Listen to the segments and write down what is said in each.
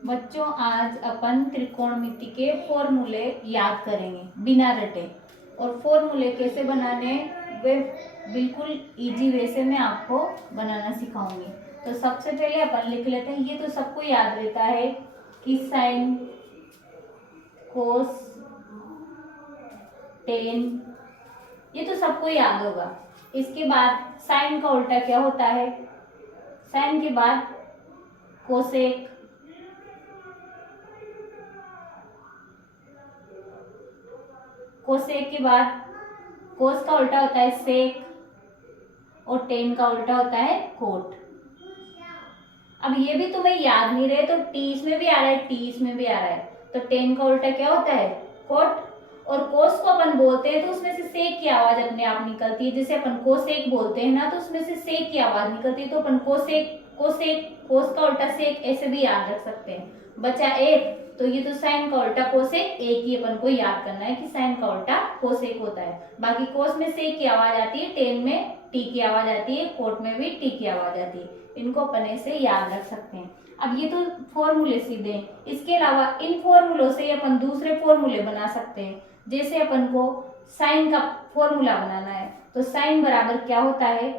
बच्चों, आज अपन त्रिकोणमिति के फॉर्मूले याद करेंगे बिना रटे। और फॉर्मूले कैसे बनाने वे बिल्कुल इजी वे से मैं आपको बनाना सिखाऊंगी। तो सबसे पहले अपन लिख लेते हैं, ये तो सबको याद रहता है कि साइन, कोस, टेन, ये तो सबको याद होगा। इसके बाद साइन का उल्टा क्या होता है? साइन के बाद कोसेक, कोसेक के बाद कोस का उल्टा होता है सेक, और टेन का उल्टा होता है कोट। अब ये भी तुम्हें याद नहीं रहे तो टी इसमें भी आ रहा है, टी इसमें भी आ रहा है, तो टेन का उल्टा क्या होता है? कोट। और कोस को अपन बोलते हैं तो उसमें से सेक की आवाज अपने आप निकलती है। जैसे अपन कोसेक बोलते हैं ना, तो उसमें से सेक की आवाज निकलती है, तो अपन कोसेक, कोसेक, कोस का उल्टा सेक, ऐसे भी याद रख सकते हैं। बचा एक, तो ये तो साइन का उल्टा कोसेक, एक ही अपन को याद करना है कि साइन का उल्टा कोसेक होता है। बाकी कोस में सेक की आवाज आती है, टेन में टी की आवाज आती है, कोट में भी टी की आवाज आती है। इनको अपन ऐसे याद रख सकते हैं। अब ये तो फॉर्मूले सीधे हैं। इसके अलावा इन फॉर्मूलों से अपन दूसरे फॉर्मूले बना सकते हैं। जैसे अपन को साइन का फॉर्मूला बनाना है, तो साइन बराबर क्या होता है?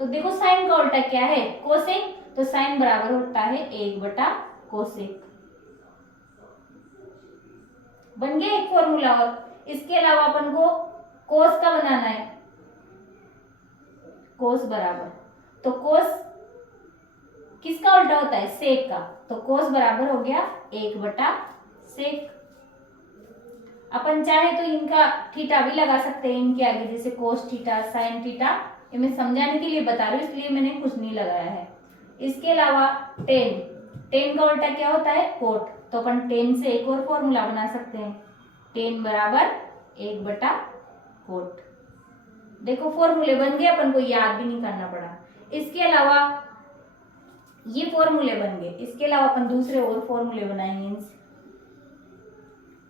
तो देखो साइन का उल्टा क्या है? कोसेक। तो साइन बराबर होता है 1/कोसेक। बन गया एक फॉर्मूला। और इसके अलावा अपन को कोस का बनाना है, कोस बराबर, तो कोस किसका उल्टा होता है? सेक का। तो कोस बराबर हो गया 1/सेक। अपन चाहे तो इनका थीटा भी लगा सकते हैं इनके आगे, जैसे कोस थीटा, साइन थीटा। ये मैं समझाने के लिए बता रही हूँ, इसलिए मैंने कुछ नहीं लगाया है। इसके अलावा टेन, टेन का उल्टा क्या होता है? कोट। तो अपन टेन से एक और फॉर्मूला बना सकते हैं, टेन बराबर 1/कोट। देखो फॉर्मूले बन गए, अपन को याद भी नहीं करना पड़ा। इसके अलावा ये फॉर्मूले बन गए, इसके अलावा अपन दूसरे और फॉर्मूले बनाएंगे इनसे।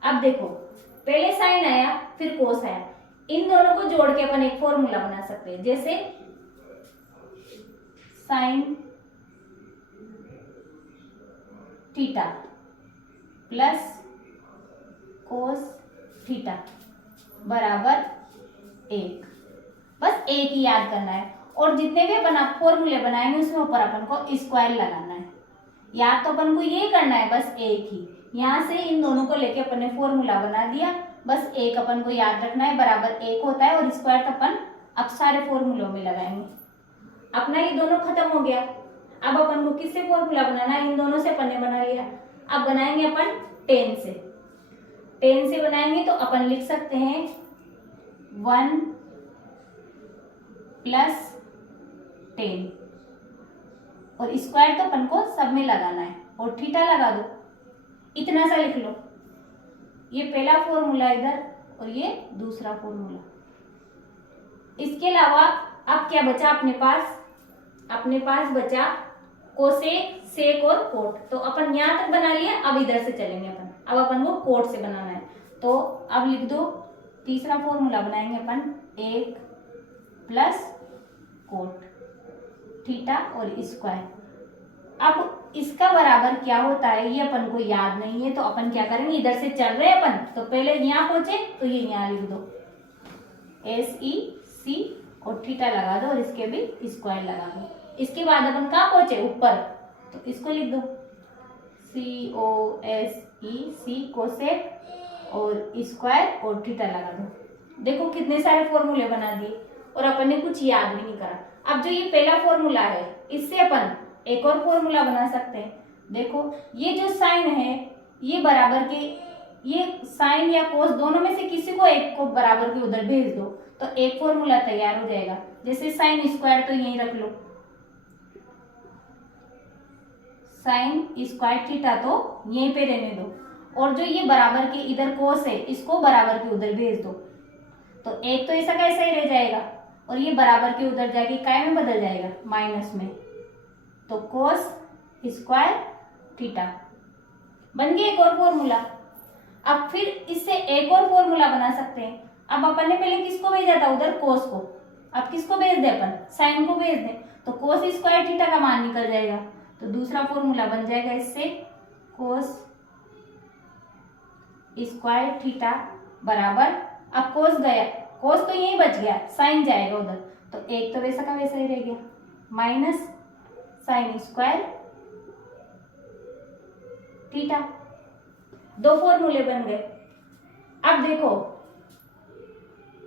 अब देखो, पहले साइन आया, फिर कोस आया, इन दोनों को जोड़ के अपन एक फॉर्मूला बना सकते हैं। जैसे sine theta plus cos theta बराबर 1। बस एक ही याद करना है। और जितने भी अपन फॉर्मूले बनाएंगे उसमें ऊपर अपन को स्क्वायर लगाना है। याद तो अपन को ये करना है, बस एक ही। यहां से इन दोनों को लेके अपन ने फॉर्मूला बना दिया, बस एक अपन को याद रखना है, बराबर 1 होता है। और स्क्वायर तो अपन अब सारे फॉर्मूलों में लगाएंगे। अपना ये दोनों खत्म हो गया। अब अपन को किससे फॉर्मूला बनाना है? इन दोनों से अपन ने बना लिया। अब बनाएंगे अपन टेन से। टेन से बनाएंगे तो अपन लिख सकते हैं 1 प्लस 10, और स्क्वायर तो अपन को सब में लगाना है, और थीटा लगा दो। इतना सा लिख लो। ये पहला फॉर्मूला इधर, और ये दूसरा फॉर्मूला। इसके अलावा अब क्या बचा अपने पास? अपने पास बचा कोसेक, सेक और कोट। तो अपन यहां तक बना लिया, अब इधर से चलेंगे अपन। अब अपन को कोट से बनाना है, तो अब लिख दो तीसरा फॉर्मूला बनाएंगे अपन 1 प्लस कोट थीटा और स्क्वायर। अब इसका बराबर क्या होता है ये अपन को याद नहीं है, तो अपन क्या करेंगे, इधर से चल रहे अपन, तो पहले यहाँ पहुंचे तो ये यहाँ लिख दो SEC और थीटा लगा दो, और इसके भी स्क्वायर लगा दो। इसके बाद अपन कहाँ पहुंचे? ऊपर, तो इसको लिख दो COSEC कोसेक और स्क्वायर और थीटा लगा दो। देखो कितने सारे फॉर्मूले बना दिए, और अपन ने कुछ याद भी नहीं करा। अब जो ये पहला फॉर्मूला है, इससे अपन एक और फॉर्मूला बना सकते हैं। देखो ये जो साइन है, ये बराबर के, ये साइन या कोस दोनों में से किसी को एक को बराबर के उधर भेज दो, तो एक फॉर्मूला तैयार हो जाएगा। जैसे साइन स्क्वायर तो यहीं रख लो, साइन स्क्वायर थीटा तो यहीं पे रहने दो, और जो ये बराबर के इधर कोस है, इसको बराबर के उधर भेज दो, तो एक तो ऐसा का ऐसा ही रह जाएगा, और ये बराबर के उधर जाके काय में बदल जाएगा? माइनस में। तो कोस स्क्वायर थीटा बन गया एक और फॉर्मूला। अब फिर इससे एक और फॉर्मूला बना सकते हैं। अब अपन ने पहले किसको भेजा था? उधर कोस को। अब किसको भेज दे? अपन साइन को भेज दे, तो कोस स्क्वायर थीटा का मान निकल जाएगा। तो दूसरा फॉर्मूला बन जाएगा इससे कोस स्क्वायर थीटा बराबर, अब कोस गया, कोस तो यही बच गया, साइन जाएगा उधर, तो एक तो वैसा का वैसा ही रह गया, माइनस साइन स्क्वायर थीटा। दो फॉर्मूले बन गए। अब देखो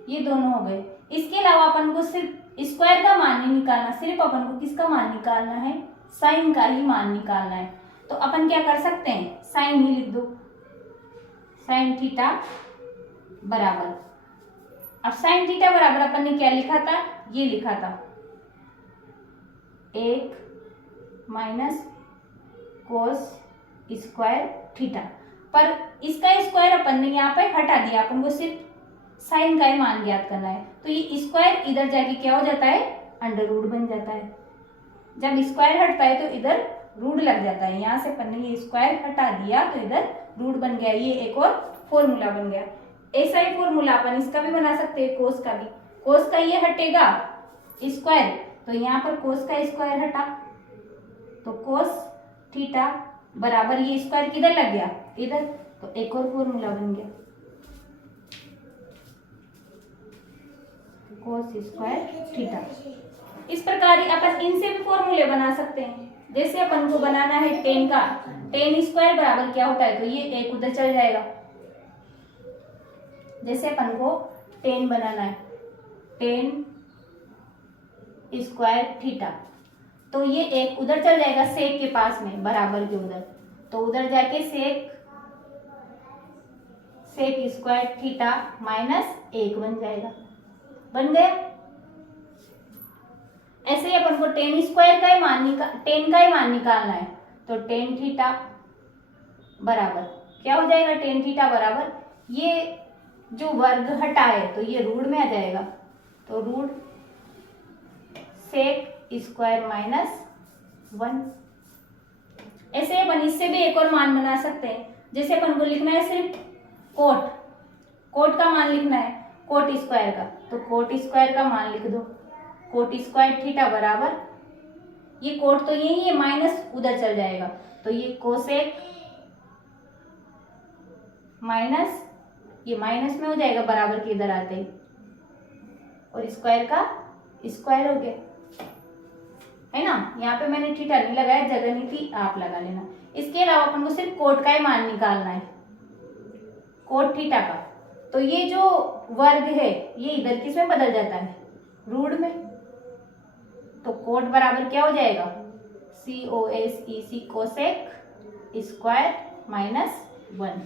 ये दोनों हो गए। इसके अलावा अपन को सिर्फ स्क्वायर का मान नहीं निकालना, सिर्फ अपन को किसका मान निकालना है, साइन का ही मान निकालना है। तो अपन क्या कर सकते हैं, साइन ही लिख दो, साइन थीटा बराबर, अब साइन थीटा बराबर अपन ने क्या लिखा था, ये लिखा था 1 माइनस कोस स्क्वायर थीटा, पर इसका स्क्वायर अपन ने यहाँ पे हटा दिया, अपन को सिर्फ साइन का ही मान ज्ञात करना है। तो ये स्क्वायर इधर जाके क्या हो जाता है, अंडर रूट बन जाता है। जब स्क्वायर हटता है तो इधर रूट लग जाता है, यहाँ से अपन ने ये स्क्वायर हटा दिया तो इधर रूट बन गया। ये एक और फॉर्मूला बन गया। ऐसा ही फॉर्मूला अपन इसका भी बना सकते हैं, कोस का भी। कोस का ये हटेगा स्क्वायर, तो यहाँ पर कोस का स्क्वायर हटा, तो कोस थीटा बराबर ये स्क्वायर किधर लग गया, इधर, तो एक और फॉर्मूला बन गया कोस स्क्वायर थीटा। इस प्रकार अपन इनसे भी फॉर्मूले बना सकते हैं। जैसे अपन को बनाना है टेन का, टेन स्क्वायर बराबर क्या होता है, तो ये एक उधर चल जाएगा। जैसे अपन को टेन बनाना है, टेन स्क्वायर थीटा, तो ये एक उधर चल जाएगा सेक के पास में, बराबर के उधर, तो उधर जाके सेक स्क्वायर थीटा माइनस 1 बन जाएगा, बन गया। ऐसे ही अपन को टेन स्क्वायर का ही टेन का ही मान निकालना है, तो टेन थीटा बराबर क्या हो जाएगा, टेन थीटा बराबर ये जो वर्ग हटा है तो ये रूट में आ जाएगा, तो रूट सेक स्क्वायर माइनस 1। ऐसे अपन इससे भी एक और मान बना सकते हैं। जैसे अपन को लिखना है सिर्फ कोट का मान लिखना है, कोट स्क्वायर का, तो कोट स्क्वायर का मान लिख दो, कोट स्क्वायर थीटा बराबर, ये कोट तो यही है, माइनस उधर चल जाएगा, तो ये कोसेक माइनस, ये माइनस में हो जाएगा बराबर के इधर आते ही, और स्क्वायर का स्क्वायर हो गया, है ना। यहाँ पे मैंने थीटा नहीं लगाया, जगह नहीं थी, आप लगा लेना। इसके अलावा अपन को सिर्फ कोट का ही मान निकालना है, कोट थीटा का, तो ये जो वर्ग है ये इधर किस में बदल जाता है, रूट में, तो कोट बराबर क्या हो जाएगा, COSEC कोसेक स्क्वायर माइनस 1।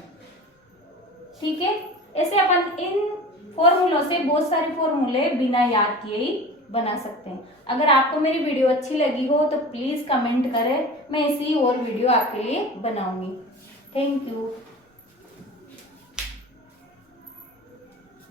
ठीक है। ऐसे अपन इन फॉर्मूलों से बहुत सारे फॉर्मूले बिना याद किए ही बना सकते हैं। अगर आपको मेरी वीडियो अच्छी लगी हो तो प्लीज कमेंट करें, मैं ऐसी और वीडियो आपके लिए बनाऊंगी। Thank you.